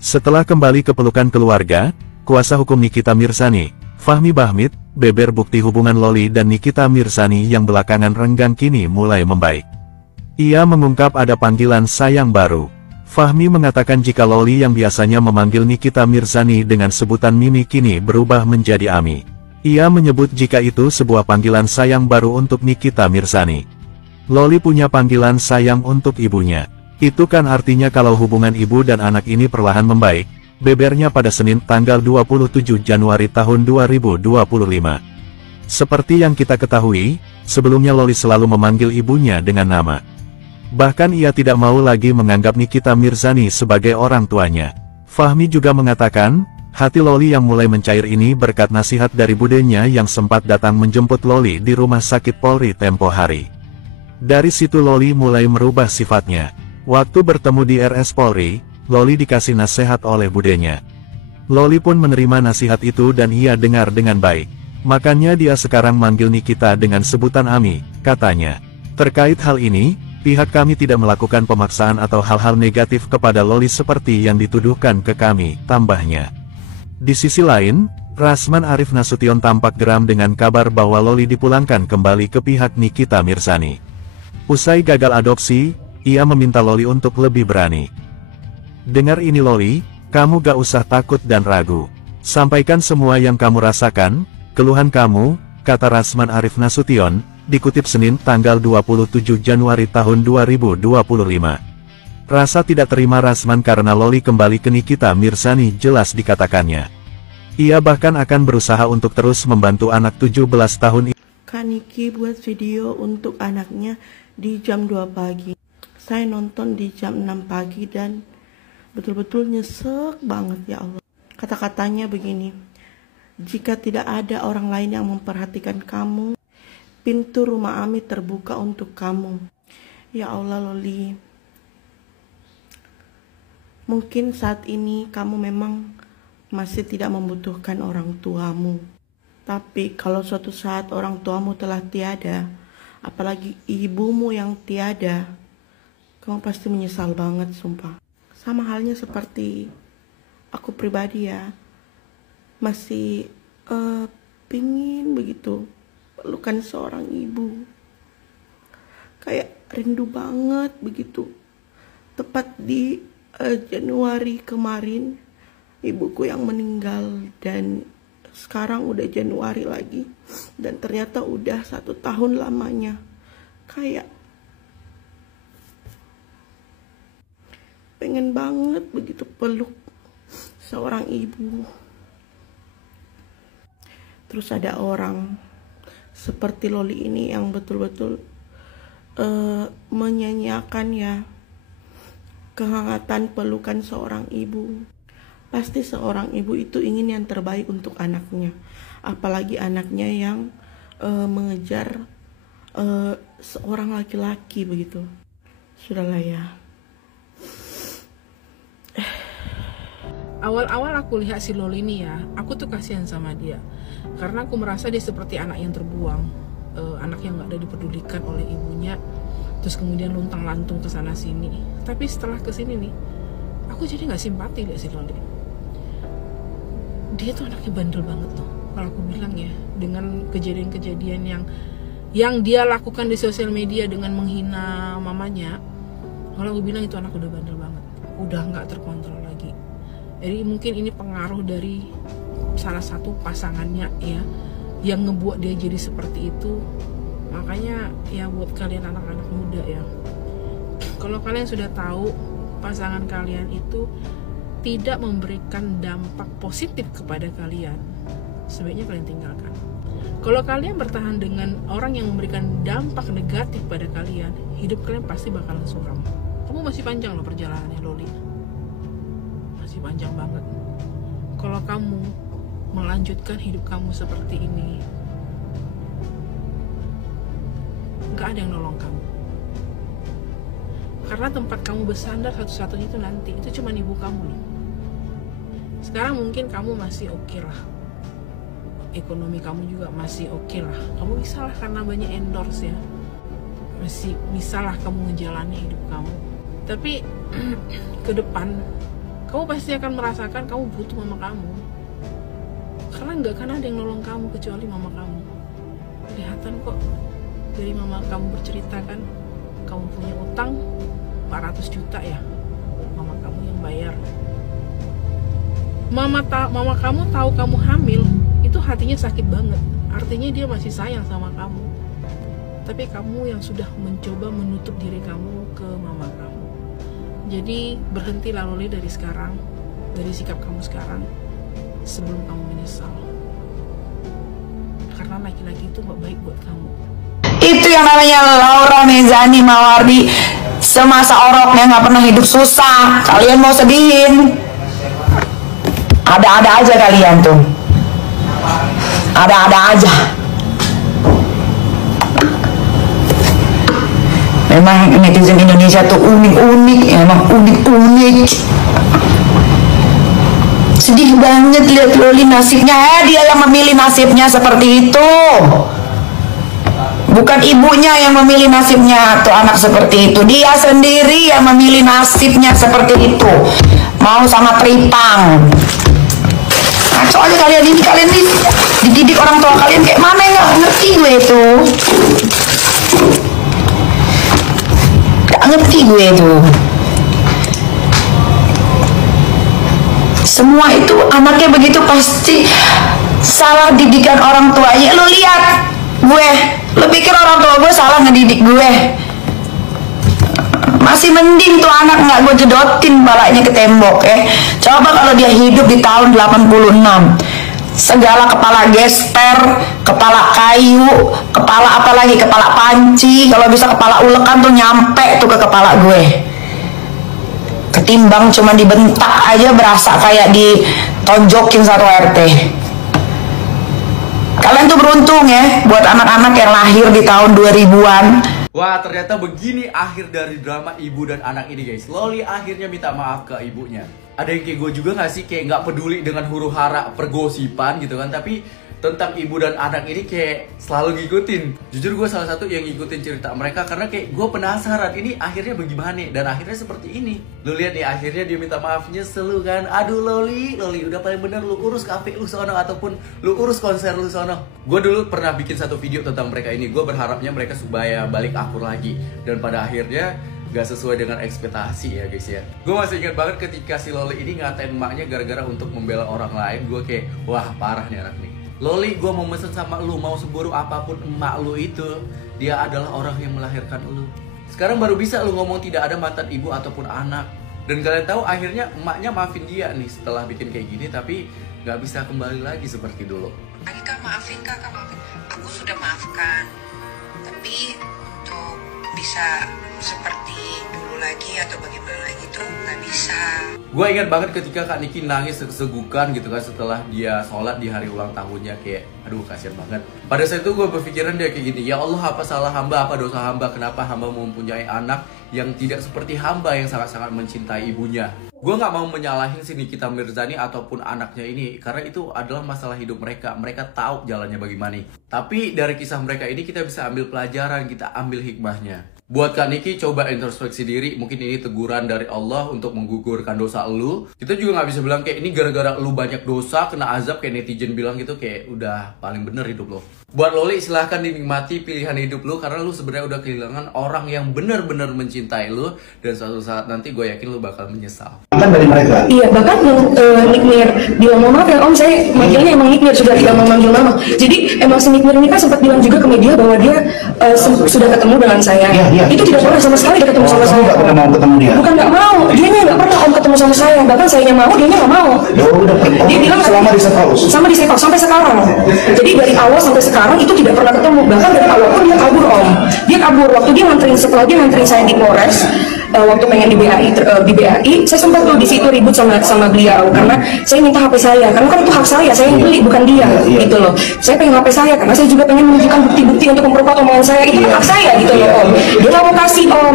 Setelah kembali ke pelukan keluarga, kuasa hukum Nikita Mirzani, Fahmi Bahmit, beber bukti hubungan Loli dan Nikita Mirzani yang belakangan renggang kini mulai membaik. Ia mengungkap ada panggilan sayang baru. Fahmi mengatakan jika Loli yang biasanya memanggil Nikita Mirzani dengan sebutan Mimi kini berubah menjadi Ami. Ia menyebut jika itu sebuah panggilan sayang baru untuk Nikita Mirzani. Loli punya panggilan sayang untuk ibunya. Itu kan artinya kalau hubungan ibu dan anak ini perlahan membaik, bebernya pada Senin tanggal 27 Januari tahun 2025. Seperti yang kita ketahui, sebelumnya Loli selalu memanggil ibunya dengan nama. Bahkan ia tidak mau lagi menganggap Nikita Mirzani sebagai orang tuanya. Fahmi juga mengatakan, hati Loli yang mulai mencair ini berkat nasihat dari budenya yang sempat datang menjemput Loli di rumah sakit Polri tempo hari. Dari situ Loli mulai merubah sifatnya. Waktu bertemu di RS Polri, Loli dikasih nasihat oleh budenya. Loli pun menerima nasihat itu dan ia dengar dengan baik. Makanya dia sekarang manggil Nikita dengan sebutan Ami, katanya. Terkait hal ini, pihak kami tidak melakukan pemaksaan atau hal-hal negatif kepada Loli seperti yang dituduhkan ke kami, tambahnya. Di sisi lain, Rasman Arif Nasution tampak geram dengan kabar bahwa Loli dipulangkan kembali ke pihak Nikita Mirzani. Usai gagal adopsi, ia meminta Loli untuk lebih berani. Dengar ini Loli, kamu gak usah takut dan ragu. Sampaikan semua yang kamu rasakan, keluhan kamu, kata Rasman Arif Nasution, dikutip Senin tanggal 27 Januari tahun 2025. Rasa tidak terima Rasman karena Loli kembali ke Nikita Mirzani jelas dikatakannya. Ia bahkan akan berusaha untuk terus membantu anak 17 tahun ini. Kak Niki buat video untuk anaknya di jam 2 pagi. Saya nonton di jam 6 pagi dan betul-betul nyesek banget ya Allah. Kata-katanya begini, jika tidak ada orang lain yang memperhatikan kamu, pintu rumah Ami terbuka untuk kamu. Ya Allah Loli, mungkin saat ini kamu memang masih tidak membutuhkan orang tuamu. Tapi kalau suatu saat orang tuamu telah tiada, apalagi ibumu yang tiada, kamu pasti menyesal banget, sumpah. Sama halnya seperti aku pribadi ya, masih pingin begitu pelukan seorang ibu. Kayak rindu banget begitu. Tepat di Januari kemarin, ibuku yang meninggal dan sekarang udah Januari lagi. Dan ternyata udah 1 tahun lamanya. Kayak pengen banget begitu peluk seorang ibu. Terus ada orang seperti Loli ini yang betul-betul menyanyiakan ya kehangatan pelukan seorang ibu. Pasti seorang ibu itu ingin yang terbaik untuk anaknya, apalagi anaknya yang mengejar seorang laki-laki begitu. Sudahlah ya. Awal-awal aku lihat si Loli ini ya, aku tuh kasihan sama dia. Karena aku merasa dia seperti anak yang terbuang, anak yang gak ada dipedulikan oleh ibunya, terus kemudian luntang-lantung ke sana sini. Tapi setelah kesini nih, aku jadi gak simpati lihat si Loli. Dia tuh anaknya bandel banget tuh, kalau aku bilang ya, dengan kejadian-kejadian yang dia lakukan di sosial media dengan menghina mamanya. Kalau aku bilang itu anak udah bandel banget, udah gak terkontrol lagi. Jadi mungkin ini pengaruh dari salah satu pasangannya ya, yang ngebuat dia jadi seperti itu. Makanya ya buat kalian anak-anak muda ya, kalau kalian sudah tahu pasangan kalian itu tidak memberikan dampak positif kepada kalian, sebaiknya kalian tinggalkan. Kalau kalian bertahan dengan orang yang memberikan dampak negatif pada kalian, hidup kalian pasti bakalan suram. Kamu masih panjang loh perjalanannya Loli, masih panjang banget. Kalau kamu melanjutkan hidup kamu seperti ini, gak ada yang nolong kamu. Karena tempat kamu bersandar satu-satunya itu nanti, itu cuma ibu kamu nih. Sekarang mungkin kamu masih oke lah, ekonomi kamu juga masih oke lah, kamu bisa lah karena banyak endorse ya, masih bisa lah kamu ngejalani hidup kamu. Tapi ke depan kamu pasti akan merasakan kamu butuh mama kamu. Karena nggak akan ada yang nolong kamu kecuali mama kamu. Kelihatan kok dari mama kamu bercerita kan, kamu punya utang 400 juta ya, mama kamu yang bayar. Mama kamu tahu kamu hamil, itu hatinya sakit banget. Artinya dia masih sayang sama kamu. Tapi kamu yang sudah mencoba menutup diri kamu ke mama kamu. Jadi berhentilah Loli dari sekarang, dari sikap kamu sekarang, sebelum kamu menyesal. Karena laki-laki itu gak baik buat kamu. Itu yang namanya Laura Mezani Mawardi, semasa oroknya nggak pernah hidup susah. Kalian mau sedihin? Ada-ada aja kalian tuh. Ada-ada aja. Memang netizen Indonesia tuh unik-unik, emang unik-unik. Sedih banget lihat Loli nasibnya. Dia yang memilih nasibnya seperti itu. Bukan ibunya yang memilih nasibnya tuh anak seperti itu. Dia sendiri yang memilih nasibnya seperti itu. Mau sama Tripang. Ngaco aja kalian ini dididik orang tua kalian kayak mana, nggak ngerti gue itu. Nggak ngerti gue itu. Semua itu anaknya begitu pasti salah didikan orang tuanya. Lo lihat gue, lo pikir orang tua gue salah ngedidik gue? Masih mending tuh anak nggak gue jedotin balanya ke tembok ya. Coba kalau dia hidup di tahun 86, segala kepala gesper, kepala kayu, kepala apa lagi, kepala panci, kalau bisa kepala ulekan tuh nyampe tuh ke kepala gue. Ketimbang cuma dibentak aja berasa kayak ditonjokin satu RT. Kalian tuh beruntung ya buat anak-anak yang lahir di tahun 2000-an. Wah, ternyata begini akhir dari drama ibu dan anak ini guys. Loli akhirnya minta maaf ke ibunya. Ada yang kayak gue juga gak sih, kayak gak peduli dengan huru hara pergosipan gitu kan, tapi tentang ibu dan anak ini kayak selalu ngikutin. Jujur gue salah satu yang ngikutin cerita mereka karena kayak gue penasaran ini akhirnya bagaimana, dan akhirnya seperti ini. Lu lihat nih, akhirnya dia minta maaf, nyesel lu kan. Aduh Loli udah paling bener lu urus kafe lu sono ataupun lu urus konser lu sono. Gue dulu pernah bikin satu video tentang mereka ini. Gue berharapnya mereka supaya balik akur lagi, dan pada akhirnya gak sesuai dengan ekspektasi ya guys ya. Gue masih ingat banget ketika si Loli ini ngatain emaknya gara-gara untuk membela orang lain. Gue kayak wah parah nih anak nih. Loli, gue mau mesen sama lu, mau seburuk apapun emak lu itu, dia adalah orang yang melahirkan lu. Sekarang baru bisa lu ngomong tidak ada mantan ibu ataupun anak. Dan kalian tahu akhirnya emaknya maafin dia nih setelah bikin kayak gini, tapi gak bisa kembali lagi seperti dulu. Kak maafin, Kak maafin. Aku sudah maafkan, tapi untuk bisa seperti dulu lagi atau bagaimana lagi tuh nggak bisa. Gue ingat banget ketika Kak Niki nangis segukan gitu kan setelah dia sholat di hari ulang tahunnya, kayak aduh kasihan banget. Pada saat itu gue berpikiran dia kayak gini, ya Allah, apa salah hamba, apa dosa hamba, kenapa hamba mempunyai anak yang tidak seperti hamba yang sangat-sangat mencintai ibunya. Gue gak mau menyalahin si Nikita Mirzani ataupun anaknya ini, karena itu adalah masalah hidup mereka. Mereka tahu jalannya bagaimana. Tapi dari kisah mereka ini kita bisa ambil pelajaran, kita ambil hikmahnya. Buat Kak Niki, coba introspeksi diri. Mungkin ini teguran dari Allah untuk menggugurkan dosa lu. Kita juga gak bisa bilang kayak ini gara-gara lu banyak dosa, kena azab kayak netizen bilang gitu, kayak udah paling bener hidup lo. Buat Loli, silahkan dinikmati pilihan hidup lu, karena lu sebenarnya udah kehilangan orang yang benar-benar mencintai lu, dan suatu saat nanti gue yakin lu bakal menyesal. Kan dari mereka. Iya, bahkan yang Nikmir bilang maaf ya Om, saya manggilnya emang Nikmir, sudah tidak memanggil mama. Jadi emang si Nikmir ini kan sempat bilang juga ke media bahwa dia sudah ketemu dengan saya. Iya. Itu tidak pernah sama sekali dia ketemu sama saya. Nggak pernah mau ketemu dia. Bukan nggak mau, dia nggak pernah Om ketemu sama saya. Bahkan saya mau, dia nggak mau. Ya udah. Dia bilang selama di Sepaus. Sama di Sepaus sampai sekarang. Jadi dari awal sampai sekarang itu tidak pernah ketemu. Bahkan dari awal pun dia kabur Om. Dia kabur waktu dia nganterin, setelah dia nganterin saya di Polres. Waktu pengen di BAI, saya sempat tuh di situ ribut sama beliau karena saya minta HP saya, karena kan itu hak saya yang beli bukan dia, gitu loh. Saya pengen HP saya karena saya juga pengen menunjukkan bukti-bukti untuk memperkuat omongan saya, itu hak saya gitu loh Om. Dia nggak mau kasih Om.